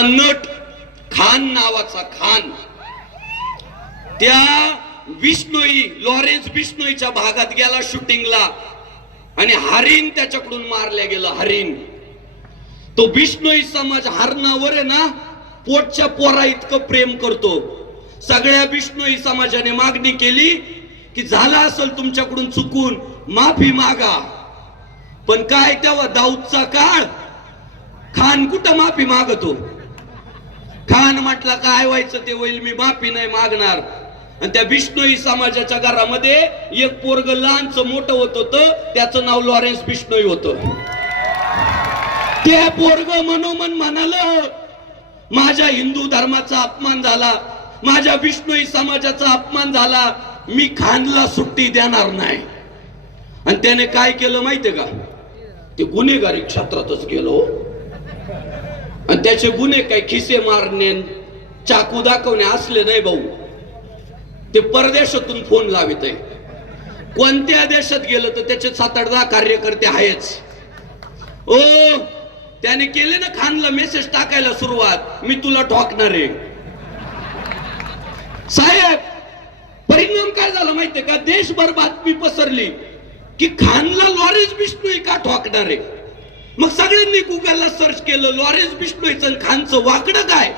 आता खान नावाचा खान. त्या विष्णोई लॉरेन्स बिश्नोईच्या भागात गेला शूटिंगला. आणि हरिण त्याच्याकडून मारल्या गेलं हरिण. तो बिश्नोई समाज हरणावर आहे ना पोटच्या पोरा इतकं प्रेम करतो. सगळ्या बिश्नोई समाजाने मागणी केली की झाला असेल तुमच्याकडून चुकून माफी मागा. पण काय तेव्हा दाऊदचा काळ? खान कुठं माफी मागतो? खान म्हटला काय व्हायचं ते होईल? मी माफी नाही मागणार. आणि त्या बिष्णोई समाजाच्या घरामध्ये एक पोरग लहानच मोठं होत होतं त्याचं नाव लॉरेन्स बिष्णोई होतं. ते पोरग मनोमन म्हणाल माझ्या हिंदू धर्माचा अपमान झाला माझ्या बिश्नोई समाजाचा अपमान झाला मी खानला सुट्टी देणार नाही. आणि त्याने काय केलं माहितीये का? ते गुन्हेगारी क्षेत्रातच गेलो हो. आणि त्याचे गुन्हे काय खिसे मारणे चाकू दाखवणे असले नाही भाऊ. ते परदेशातून फोन लावित आहे. कोणत्या देशात गेलं तर त्याचे सात आठ दहा कार्यकर्ते आहेच. ओ त्याने केले ना खानला मेसेज टाकायला सुरुवात. मी तुला ठोकणार आहे. साहेब परिणाम काय झाला माहितीये का? देशभर बातमी पसरली की खानला लॉरेन्स बिश्नोई का ठोकणार आहे? मग सगळ्यांनी गुगलला सर्च केलं लॉरेन्स बिश्नोईचं खानचं वाकडं काय?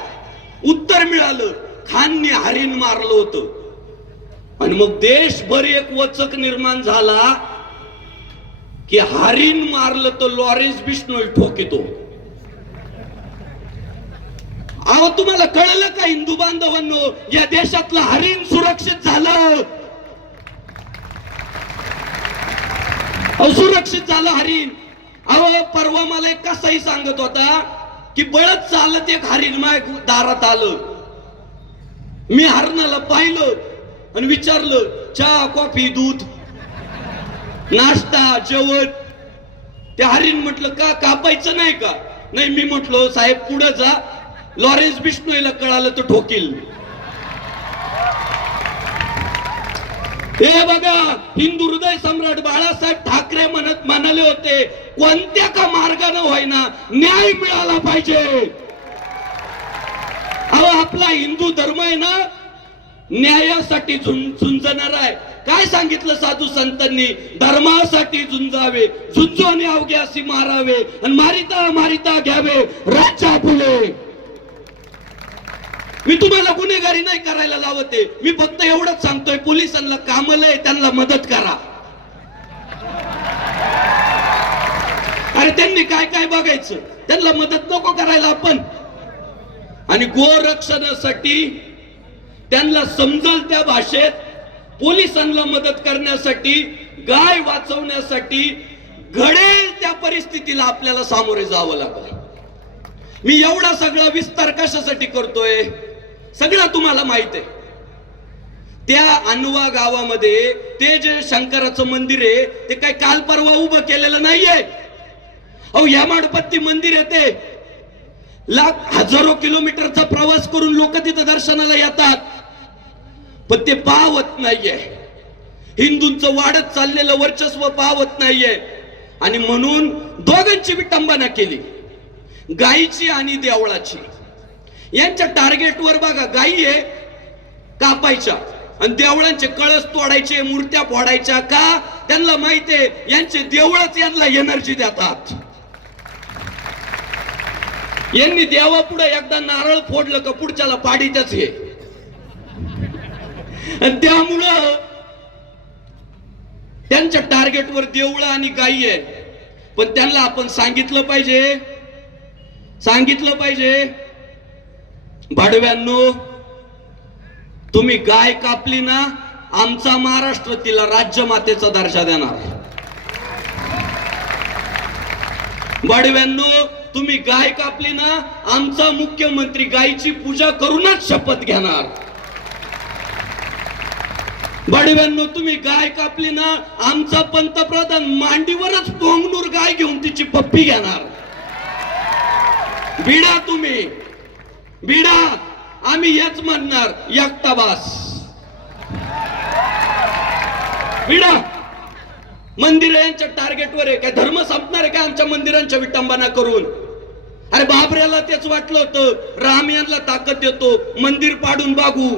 उत्तर मिळालं खानने हरिण मारलं होतं. आणि मग देशभर एक वचक निर्माण झाला की हरिण मारलं तर लॉरेन्स बिश्नोई ठोकितो अहो तुम्हाला कळलं का हिंदू बांधवांनो या देशातलं हरिण सुरक्षित झालं? असुरक्षित झालं हरिण. अहो परवा मला एक कसाही सांगत होता की बळत चालत एक हरिण माय दारात आलं. मी हरणाला पाहिलं आणि विचारलं चहा कॉफी दूध नाश्ता जेवण? ते हरिण म्हटलं का कापायचं नाही का? नाही मी म्हटलो साहेब पुढे जा. लॉरेन्स बिश्नोईला कळालं तर ठोकील. हे बघा हिंदू हृदय सम्राट बाळासाहेब ठाकरे म्हणत म्हणाले होते कोणत्या का मार्गाने होईना न्याय मिळाला पाहिजे. अहो आपला हिंदू धर्म आहे ना न्यायासाठी झुंजणार आहे. काय सांगितलं साधू संतांनी? धर्मासाठी झुंजावे झुंजोने अवघ्यासी मारावे आणि मारिता मारिता घ्यावे राजा फुले. मी तुम्हाला गुन्हेगारी नाही करायला लावते. मी फक्त एवढंच सांगतोय पोलिसांना कामलं आहे त्यांना मदत करा. अरे त्यांनी काय काय बघायचं? त्यांना मदत नको करायला आपण. आणि गोरक्षणासाठी त्यांना समजल त्या भाषेत पोलिसांना मदत करण्यासाठी गाय वाचवण्यासाठी घडेल त्या परिस्थितीला आपल्याला सामोरे जावं लागलं. मी एवढा सगळा विस्तार कशासाठी करतोय? सगळं तुम्हाला माहीत आहे. त्या अनुवा गावामध्ये ते जे शंकराचं मंदिर आहे ते काही काल परवा उभं केलेलं नाहीये. अहो या माडपत्ती मंदिर येते लाख हजारो किलोमीटरचा प्रवास करून लोक तिथं दर्शनाला येतात. पण ते पावत नाहीये. हिंदूंचं वाढत चाललेलं वर्चस्व पावत नाहीये. आणि म्हणून दोघांची विटंबना केली. गायीची आणि देवळाची. यांच्या टार्गेटवर बघा गायी आहे कापायच्या. आणि देवळांचे कळस तोडायचे मूर्त्या फोडायच्या का? त्यांना माहितीये यांचे देवळच यांना एनर्जी देतात. यांनी देवा पुढे एकदा नारळ फोडलं का पुढच्याला पाडीतच हे. आणि त्यामुळं त्यांच्या टार्गेटवर देवळं आणि गायी आहे. पण त्यांना आपण सांगितलं पाहिजे सांगितलं पाहिजे भाडव्यांनो तुम्ही गाय कापली ना आमचा महाराष्ट्र तिला राज्यमातेचा दर्जा देणार भाडव्यांनो तुम्ही गाय कापली ना आमचा मुख्यमंत्री गायची पूजा करूनच शपथ घेणार. भाडव्यांनो तुम्ही गाय कापली ना आमचा पंतप्रधान मांडीवरच पोंगनूर गाय घेऊन तिची पप्पी घेणार. भिडा तुम्ही. बिडा आम्ही हेच म्हणणार एकटा बिडा मंदिर यांच्या टार्गेटवर आहे. काय धर्म संपणार आहे काय आमच्या मंदिरांच्या विटंबना करून? अरे बाबऱ्याला तेच वाटलं होतं. राम यांना ताकद देतो. मंदिर पाडून बागू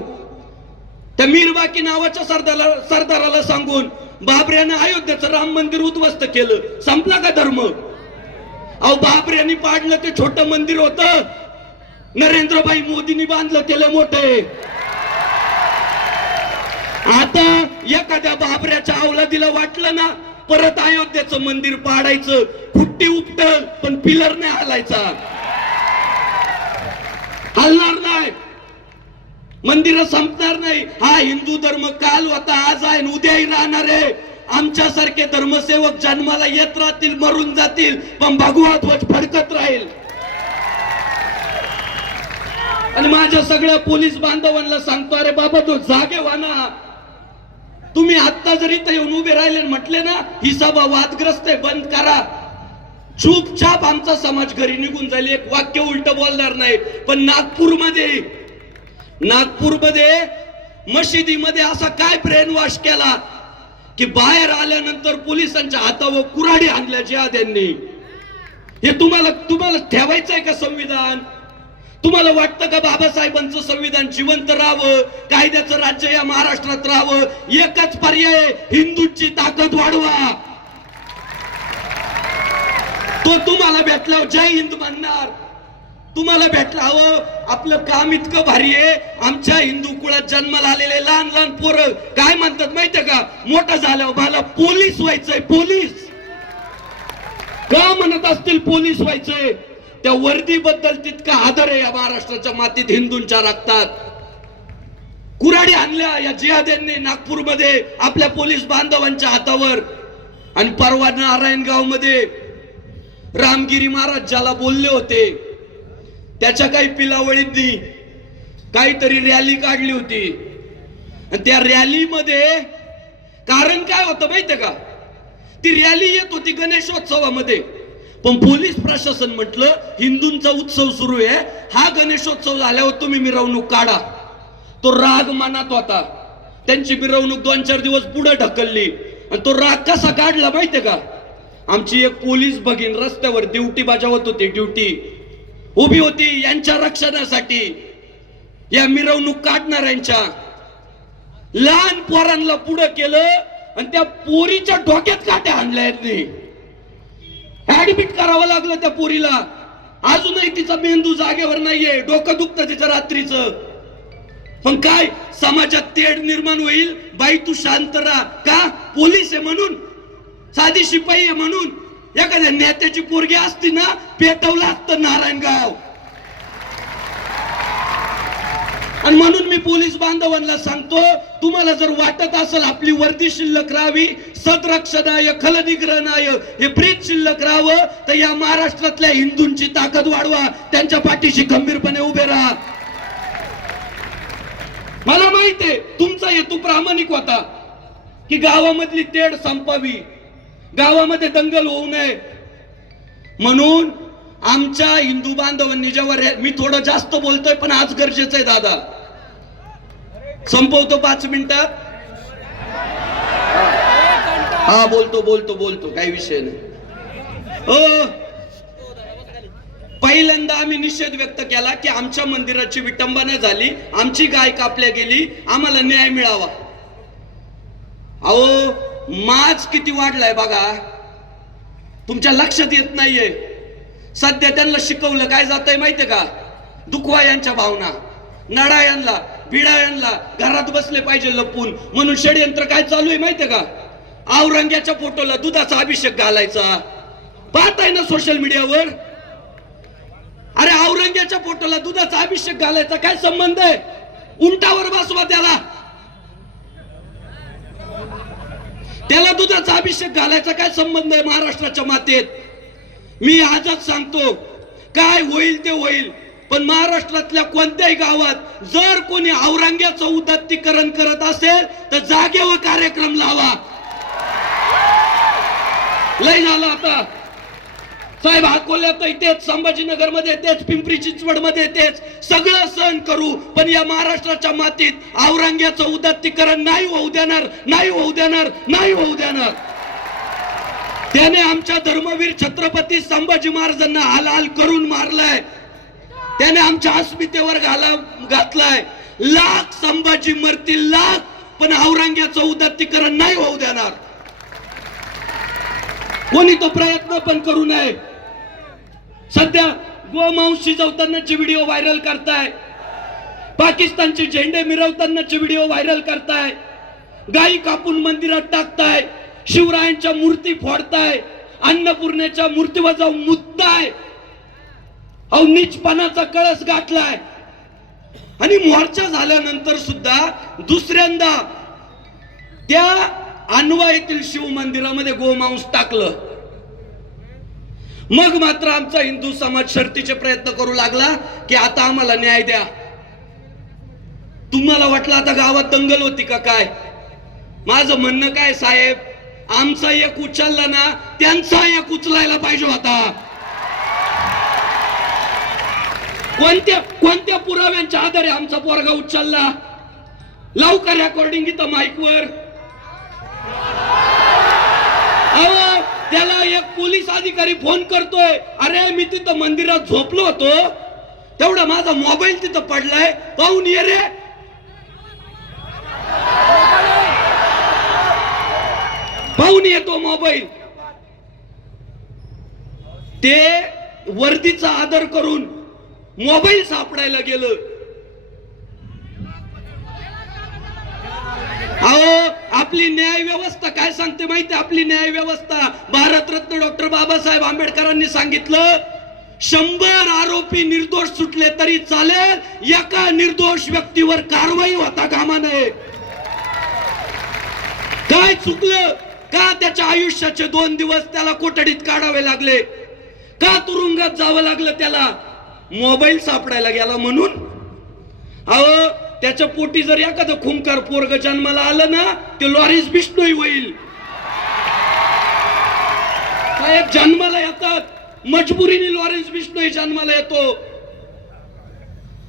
त्या मीरबाकी नावाच्या सरदाराला सरदाराला सांगून बाबऱ्यानं अयोध्येचं राम मंदिर उद्ध्वस्त केलं. संपला का धर्म? अहो बाबऱ्यांनी पाडलं ते छोटं मंदिर होतं. नरेंद्रभाई मोदींनी बांधलं त्याला मोठे आता एखाद्या बाबऱ्याच्या अवलादीला वाटलं ना परत अयोध्येचं मंदिर पाडायचं फुट्टी उपटल पण पिलर नाही हलायचा. हलणार नाही. मंदिर संपणार नाही. हा हिंदू धर्म काल होता आज आहे उद्याही राहणार आहे. आमच्यासारखे धर्मसेवक जन्माला येत राहतील मरून जातील पण भगवा ध्वज फडकत राहील. आणि माझ्या सगळ्या पोलीस बांधवांना सांगतो अरे बाबा तो जागे व्हा तुम्ही आत्ता जर इथं येऊन उभे राहिले म्हटले ना ही सभा वादग्रस्त आहे बंद करा. चुपचाप आमचा समाज घरी निघून जाईल. एक वाक्य उलट बोलणार नाही. पण नागपूरमध्ये नागपूरमध्ये मशिदीमध्ये असा काय ब्रेन वॉश केला की बाहेर आल्यानंतर पोलिसांच्या हातावर कुऱ्हाडी आणल्या जिहाद्यांनी? हे तुम्हाला तुम्हाला ठेवायचं आहे का संविधान? तुम्हाला वाटतं का बाबासाहेबांचं संविधान जिवंत राहावं? कायद्याचं राज्य या महाराष्ट्रात राहावं? एकच पर्याय हिंदूंची ताकद वाढवा. तो तुम्हाला भेटला जय हिंद म्हणणार. तुम्हाला भेटला हवं आपलं काम इतकं भारी आहे. आमच्या हिंदू कुळात जन्माला आलेले लहान लहान पोरं. काय म्हणतात माहितीये का? मोठं झालं मला पोलीस व्हायचंय पोलीस. का म्हणत असतील पोलीस व्हायचंय? त्या वर्दीबद्दल तितका आदर आहे या महाराष्ट्राच्या मातीत हिंदूंच्या रक्तात. कुराडी आणल्या या जिहाद्यांनी नागपूरमध्ये आपल्या पोलीस बांधवांच्या हातावर. आणि परवा नारायणगावमध्ये रामगिरी महाराज ज्याला बोलले होते त्याच्या काही पिलावळींनी काहीतरी रॅली काढली होती. आणि त्या रॅलीमध्ये कारण काय होतं माहितीये का? ती रॅली येत होती गणेशोत्सवामध्ये. पण पोलीस प्रशासन म्हटलं हिंदूंचा उत्सव सुरू आहे. हा गणेशोत्सव झाल्यावर तुम्ही मिरवणूक काढा. तो राग मनात होता. त्यांची मिरवणूक दोन चार दिवस पुढे ढकलली. आणि तो राग कसा काढला माहितीये का? आमची एक पोलीस भगीन रस्त्यावर ड्युटी बजावत होती ड्युटी. उभी होती यांच्या रक्षणासाठी. या मिरवणूक काढणाऱ्यांच्या लहान पोरांना पुढं केलं आणि त्या पोरीच्या डोक्यात काट्या आणल्या यांनी ऍडमिट करावं लागलं त्या पोरीला. अजूनही तिचा मेंदू जागेवर नाहीये. डोकं दुखतं तिचं रात्रीचं. पण काय? समाजात तेढ निर्माण होईल? बाई तू शांत राहा. का? पोलीस आहे म्हणून. साधी शिपाई आहे म्हणून. एखाद्या नेत्याची पोरगी असती ना पेटवलं असतं नारायणगाव. आणि म्हणून मी पोलीस बांधवांना सांगतो तुम्हाला जर वाटत असेल आपली वर्दी शिल्लक राहावी सदरक्षणाय खलनिग्रहणाय हे ब्रीद शिल्लक राहावं तर या महाराष्ट्रातल्या हिंदूंची ताकद वाढवा त्यांच्या पाठीशी गंभीरपणे उभे राहा. मला माहीत आहे तुमचा हेतू प्रामाणिक होता की गावामधली तेढ संपावी गावामध्ये दंगल होऊ नये. म्हणून आमच्या हिंदू बांधवांनी जेव्हा मी थोडं जास्त बोलतोय पण आज गरजेचं आहे दादा. संपवतो पाच मिनिटात हा बोलतो बोलतो बोलतो. काही विषय नाही. हो. पहिल्यांदा आम्ही निषेध व्यक्त केला की आमच्या मंदिराची विटंबना झाली आमची गाय कापल्या गेली आम्हाला न्याय मिळावा. अहो माज किती वाढलाय बघा. तुमच्या लक्षात येत नाहीये. सध्या त्यांना शिकवलं. काय जातंय माहितीये का? दुखवा यांच्या भावना. नडा यांना. भिडा यांना घरात बसले पाहिजे लपून. म्हणून षडयंत्र काय चालू आहे माहितीये का? औरंग्याच्या फोटोला दुधाचा अभिषेक घालायचा. पाहताय ना सोशल मीडियावर अरे औरंग्याच्या फोटोला दुधाचा अभिषेक घालायचा काय संबंध आहे? उंटावर बसवा त्याला. त्याला दुधाचा अभिषेक घालायचा काय संबंध आहे महाराष्ट्राच्या मातेत? मी आजच सांगतो काय होईल ते होईल. पण महाराष्ट्रातल्या कोणत्याही गावात जर कोणी औरंग्याचं उदात्तीकरण करत असेल तर जागेवर कार्यक्रम लावा. लय झालं आता. साहेब अकोल्यात तेच संभाजीनगरमध्ये तेच पिंपरी चिंचवडमध्ये तेच. सगळं सहन करू पण या महाराष्ट्राच्या मातीत औरंग्याचं उदात्तीकरण नाही होऊ देणार नाही होऊ देणार नाही होऊ देणार. त्याने आमच्या धर्मवीर छत्रपती संभाजी महाराजांना हाल हाल करून मारलाय. त्याने आमच्या अस्मितेवर घाला घातलाय. लाख संभाजी मरतील लाख पण औरंग्याचं उदात्तीकरण नाही होऊ देणार. कोणी तो प्रयत्न पण करू नये. सध्या गोमांस शिजवतानाचे व्हिडिओ व्हायरल करताय. पाकिस्तानचे झेंडे मिरवतानाचे व्हिडिओ व्हायरल करताय. गाई कापून मंदिरात टाकताय. शिवरायांच्या मूर्ती फोडताय. अन्नपूर्णेच्या मूर्तीवर जाऊन मुद्दाय. अहो नीचपणाचा कळस गाठलाय. आणि मोर्चा झाल्यानंतर सुद्धा दुसऱ्यांदा त्या अनवा येथील शिव मंदिरामध्ये गोमांस टाकलं. मग मात्र आमचा हिंदू समाज शर्तीचे प्रयत्न करू लागला की आता आम्हाला न्याय द्या. तुम्हाला वाटलं आता गावात दंगल होती का काय? माझं म्हणणं काय साहेब? आमचा एक उचलला ना त्यांचा एक उचलायला पाहिजे होता. कोणत्या कोणत्या पुराव्यांच्या आधारे आमचा पोरगा उचलला? लवकर रेकॉर्डिंग इथं माईकवर अहो त्याला एक पोलीस अधिकारी फोन करतोय. अरे मी तिथं मंदिरात झोपलो होतो. तेवढा माझा मोबाईल तिथं पडलाय. पाहून ये रे. पाहून येतो मोबाईल ते वर्दीचा आदर करून मोबाईल सापडायला गेलं. अहो आपली न्याय व्यवस्था काय सांगते माहिती आपली न्याय व्यवस्था. भारतरत्न डॉक्टर बाबासाहेब आंबेडकरांनी सांगितलं शंभर आरोपी निर्दोष सुटले तरी चालेल एका निर्दोष व्यक्तीवर कारवाई होता कामा नये काय चुकलं? का त्याच्या आयुष्याचे दोन दिवस त्याला कोठडीत काढावे लागले? का तुरुंगात जावं लागलं त्याला? मोबाईल सापडायला गेला म्हणून. अहो त्याच्या पोटी जर एखादं खुंकार पोरग जन्माला आलं ना ते लॉरीज बिष्णोई होईल. साहेब जन्माला येतात. मजबुरीने लॉरेन्स बिष्णोई जन्माला येतो.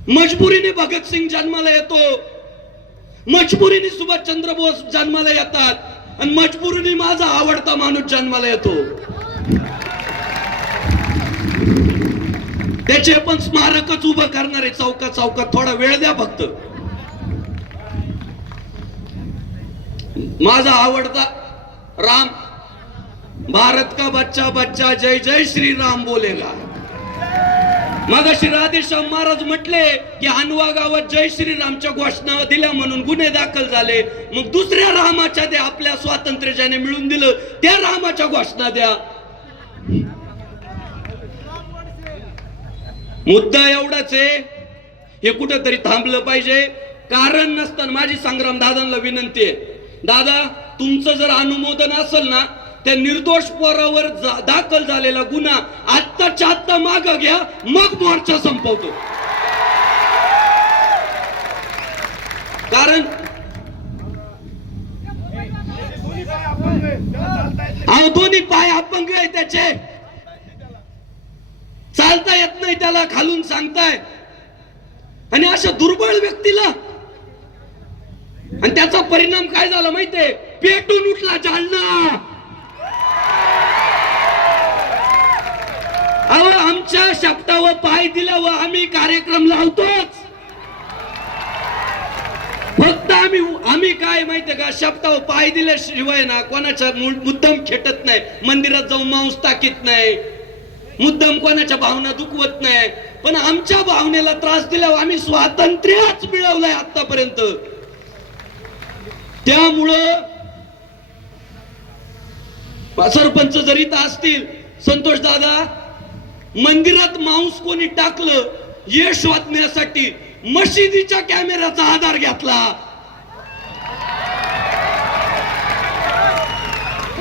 मजबुरीने भगतसिंग जन्माला येतो. मजबुरीने सुभाषचंद्र बोस जन्माला येतात. आणि मजबुरीने माझा आवडता माणूस जन्माला येतो. त्याचे पण स्मारकच उभं करणारे आहे. चौकात थोडा वेळ द्या फक्त. माझा आवडता राम भारत का बच्चा बच्चा जय जय श्री राम बोलेगा. माझा श्री राधेश्याम महाराज म्हटले की हनुवा गावात जय श्रीरामच्या घोषणा दिल्या म्हणून गुन्हे दाखल झाले. मग दुसऱ्या रामाच्या द्या आपल्या स्वातंत्र्याने मिळून दिलं. त्या रामाच्या घोषणा द्या. मुद्दा एवढाच आहे हे कुठंतरी थांबलं पाहिजे. कारण नसताना माझी संग्राम दादांना विनंती आहे. दादा तुमचं जर अनुमोदन असेल ना त्या निर्दोष पोरावर जा- दाखल झालेला गुन्हा आत्ताच्या आत्ता माग घ्या मग मोर्चा संपवतो. कारण दोन्ही पाय अपंग आहे त्याचे चालता येत घालून सांगताय. आणि अशा दुर्बळ व्यक्तीला. आणि त्याचा परिणाम काय झाला माहितीये? पेटून उठला जालना. अहो आमच्या शब्दावर पाय दिल्यावर आम्ही कार्यक्रम लावतोच. फक्त आम्ही आम्ही काय माहितीये का? शब्दावर पाय दिल्याशिवाय ना कोणाच्या मु- खेटत नाही. मंदिरात जाऊन मांस टाकीत नाही. मुद्दाम कोणाच्या भावना दुखवत नाही. पण आमच्या भावनेला त्रास दिल्यावर आम्ही स्वातंत्र्यच मिळवलंय आतापर्यंत त्यामुळं सरपंच जरी असतील संतोष दादा मंदिरात मांस कोणी टाकलं यश वाचण्यासाठी मशिदीच्या कॅमेऱ्याचा आधार घेतला.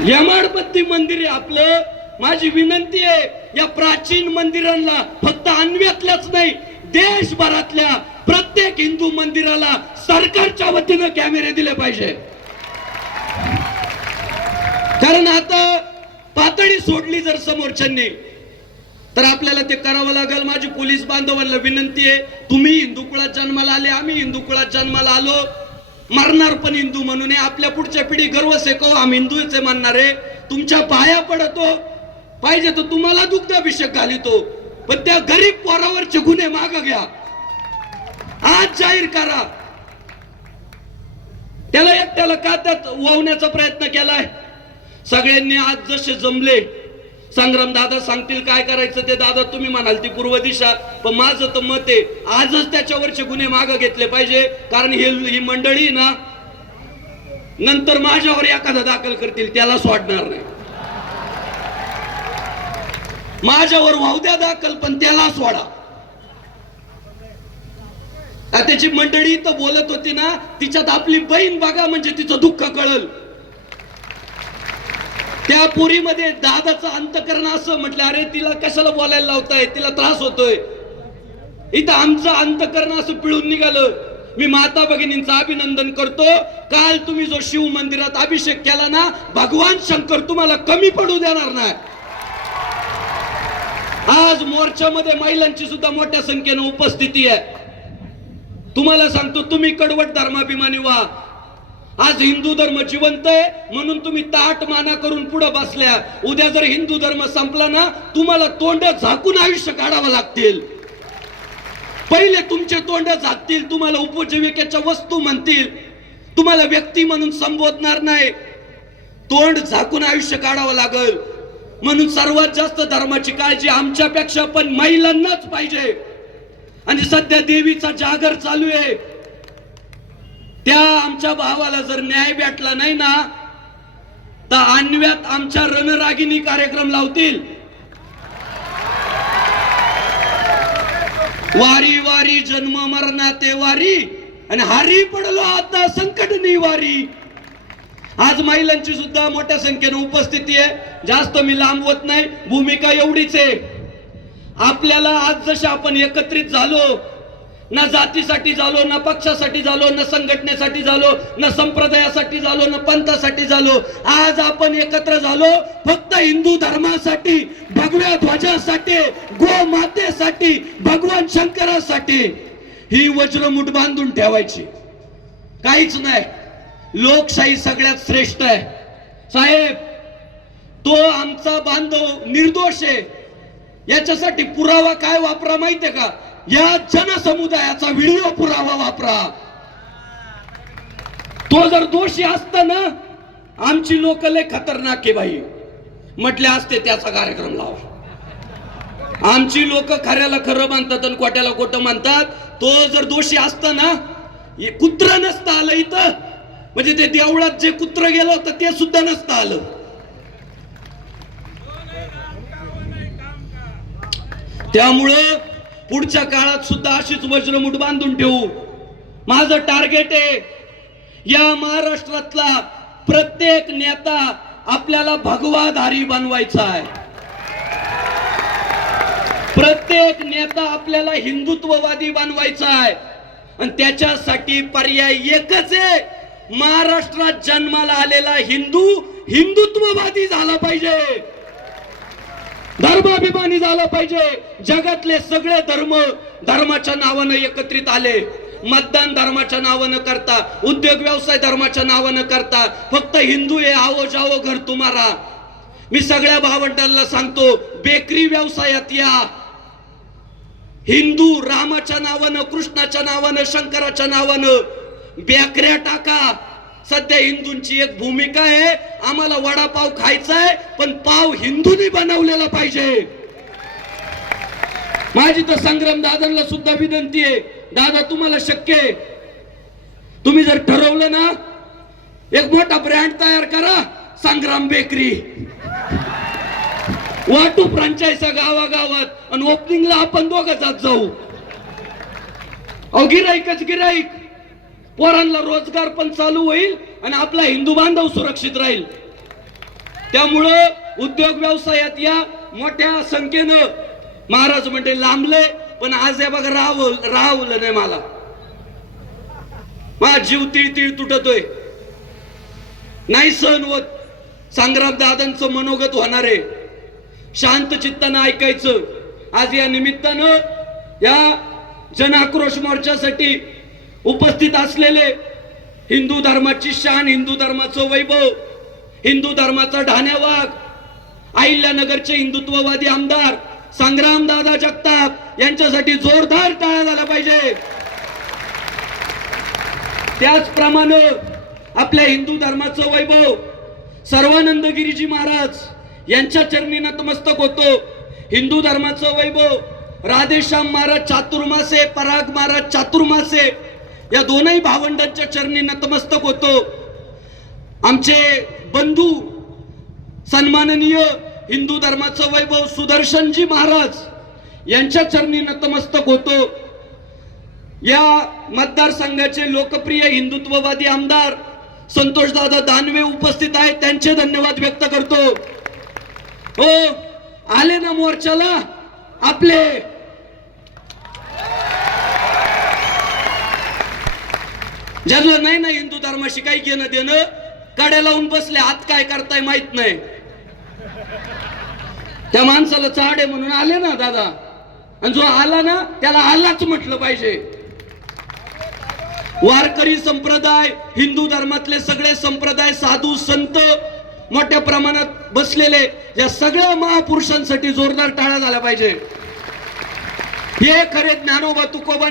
यमाडपत्ती मंदिर आपलं. माझी विनंती आहे या प्राचीन मंदिरांना फक्त अन्व्यातल्याच नाही देशभरातल्या प्रत्येक हिंदू मंदिराला सरकारच्या वतीनं कॅमेरे दिले पाहिजे. कारण आता पातळी सोडली जर समोरच्यांनी तर आपल्याला ते करावं लागेल. माझी पोलीस बांधवांना विनंती आहे तुम्ही हिंदू कुळात जन्माला आले आम्ही हिंदू कुळात जन्माला आलो. मरणार पण हिंदू म्हणून आहे. आपल्या पुढच्या पिढी गर्व सेकव आम्ही हिंदूच आहे आहे. तुमच्या पाया पडतो. पाहिजे तर तुम्हाला दुग्धाभिषेक घालितो. पण त्या गरीब पोरावरचे गुन्हे माग घ्या. आज जाहीर करा. त्याला एकट्याला का त्यात प्रयत्न केलाय? सगळ्यांनी आज जसे जमले. संग्राम दादा सांगतील काय करायचं ते दादा तुम्ही म्हणाल ती पूर्व दिशा. पण माझं तर मत आहे आजच त्याच्यावरचे गुन्हे माग घेतले पाहिजे. कारण हे ही मंडळी ना नंतर माझ्यावर एखादा दाखल करतील त्याला सोडणार नाही. माझ्यावर वाहू द्या दाखल पण त्याला सोडा. त्याची मंडळी तर बोलत होती ना तिच्यात आपली बहीण बघा म्हणजे तिचं दुःख कळल. त्या पुरीमध्ये दादाचं अंतकरण असं म्हटलं अरे तिला कशाला बोलायला लावताय? तिला त्रास होतोय. इथं आमचं अंतकरण असं पिळून निघालं. मी माता भगिनींचं अभिनंदन करतो. काल तुम्ही जो शिव मंदिरात अभिषेक केला ना भगवान शंकर तुम्हाला कमी पडू देणार नाही. आज मोर्चामध्ये महिलांची सुद्धा मोठ्या संख्येनं उपस्थिती आहे. तुम्हाला सांगतो तुम्ही कडवट धर्माभिमानी व्हा. आज हिंदू धर्म जिवंत आहे म्हणून तुम्ही ताट माना करून पुढे बसल्या. उद्या जर हिंदू धर्म संपला ना तुम्हाला तोंड झाकून आयुष्य काढावं लागतील. पहिले तुमचे तोंड झाकतील तुम्हाला उपजीविकेच्या वस्तू म्हणतील. तुम्हाला व्यक्ती म्हणून संबोधणार नाही. तोंड झाकून आयुष्य काढावं लागेल. म्हणून सर्वात जास्त धर्माची काळजी आमच्यापेक्षा पण महिलांनाच पाहिजे. आणि सध्या देवीचा जागर चालू आहे. त्या आमच्या भावाला जर न्याय भेटला नाही ना तर आणव्यात आमच्या रणरागिनी कार्यक्रम लावतील. वारी वारी जन्म मरणा ते वारी आणि हारी पडलो आता संकट वारी. आज महिलांची सुद्धा मोठ्या संख्येने उपस्थिती आहे. जास्त मी लांबवत नाही. भूमिका एवढीच आहे. आपल्याला आज जसे आपण एकत्रित झालो ना जातीसाठी झालो ना पक्षासाठी झालो ना संघटनेसाठी झालो ना संप्रदायासाठी झालो ना पंथासाठी झालो आज आपण एकत्र झालो फक्त हिंदू धर्मासाठी भगव्या ध्वजासाठी गो मातेसाठी भगवान शंकरासाठी. ही वज्रमुठ बांधून ठेवायची. काहीच नाही. लोकशाही सगळ्यात श्रेष्ठ आहे. साहेब तो आमचा बांधव निर्दोष आहे. याच्यासाठी पुरावा काय वापरा माहितीये का? या जनसमुदायाचा व्हिडिओ पुरावा वापरा. तो जर दोषी असता ना आमची लोक लय खतरनाक आहे बाई. म्हटले असते त्याचा कार्यक्रम लावा. आमची लोक खऱ्याला खरं मानतात आणि कोट्याला खोटं मानतात. तो जर दोषी असता ना कुत्र नसतं आलं इथं. म्हणजे ते देवळात जे कुत्र गेलं होतं ते सुद्धा नसतं आलं. त्यामुळं पुढच्या काळात सुद्धा अशीच वज्रमुठ बांधून ठेवू. माझं टार्गेट आहे या महाराष्ट्रातला प्रत्येक नेता आपल्याला भगवाधारी बनवायचा आहे. प्रत्येक नेता आपल्याला हिंदुत्ववादी बनवायचा आहे. आणि त्याच्यासाठी पर्याय एकच आहे. महाराष्ट्रात जन्माला आलेला हिंदू हिंदुत्ववादी झाला पाहिजे. धर्माभिमानी झाला पाहिजे. जगातले सगळे धर्म धर्माच्या नावानं एकत्रित आले. मतदान धर्माच्या नावानं करता उद्योग व्यवसाय धर्माच्या नावानं करता फक्त हिंदू हे आवो जावो घर तुम्हाला मी सगळ्या भावंडांना सांगतो बेकरी व्यवसायात या. हिंदू रामाच्या नावानं कृष्णाच्या नावानं शंकराच्या नावानं बेकऱ्या टाका. सध्या हिंदूंची एक भूमिका आहे आम्हाला वडापाव खायचा आहे पण पाव हिंदूंनी बनवलेला पाहिजे. माझी तर संग्राम दादांना सुद्धा विनंती आहे दादा तुम्हाला शक्य आहे. तुम्ही जर ठरवलं ना एक मोठा ब्रँड तयार करा संग्राम बेकरी. वाटू फ्रँचायसा गावागावात आणि ओपनिंगला आपण दोघं जात जाऊ. अहो गिराईकच गिराईक पोरांना रोजगार पण चालू होईल आणि आपला हिंदू बांधव सुरक्षित राहील. त्यामुळं उद्योग व्यवसायात या मोठ्या संख्येनं महाराज म्हणते लांबले पण आज या बघा राहव राहवलं नाही मला. माझा जीव तिळ तिळ तुटतोय. नाही सहन होत. संग्राम दादांचं मनोगत होणार आहे. शांत चित्तानं ऐकायचं. आज या निमित्तानं या जनआक्रोश मोर्चासाठी उपस्थित असलेले हिंदू धर्माची शान हिंदू धर्माचं वैभव हिंदू धर्माचा ढाण्या वाघ अहिल्यानगरचे हिंदुत्ववादी आमदार संग्राम दादा जगताप यांच्यासाठी जोरदार तयार झाला पाहिजे. त्याचप्रमाणे आपल्या हिंदू धर्माचं वैभव सर्वानंद गिरीजी महाराज यांच्या चरणी नतमस्तक होतो. हिंदू धर्माचं वैभव राधेश्याम महाराज चातुर्मासे पराग महाराज चातुर्मासे या दोनही भावंडांच्या चरणी नतमस्तक होतो. आमचे बंधू सन्माननीय हिंदू धर्माचं वैभव सुदर्शनजी महाराज यांच्या चरणी नतमस्तक होतो. या मतदारसंघाचे लोकप्रिय हिंदुत्ववादी आमदार संतोषदादा दानवे उपस्थित आहेत त्यांचे धन्यवाद व्यक्त करतो. हो आले ना मोर्चाला? आपले ज्यांना नाही ना हिंदू धर्माशी काही घेणं देणं काड्या लावून बसले आत काय करताय माहीत नाही. त्या माणसाला चाड आहे म्हणून आले ना दादा. आणि जो आला ना त्याला आलाच म्हटलं पाहिजे. वारकरी संप्रदाय हिंदू धर्मातले सगळे संप्रदाय साधू संत मोठ्या प्रमाणात बसलेले या सगळ्या महापुरुषांसाठी जोरदार टाळा झाला पाहिजे. हे खरे ज्ञानोबा तुकोबा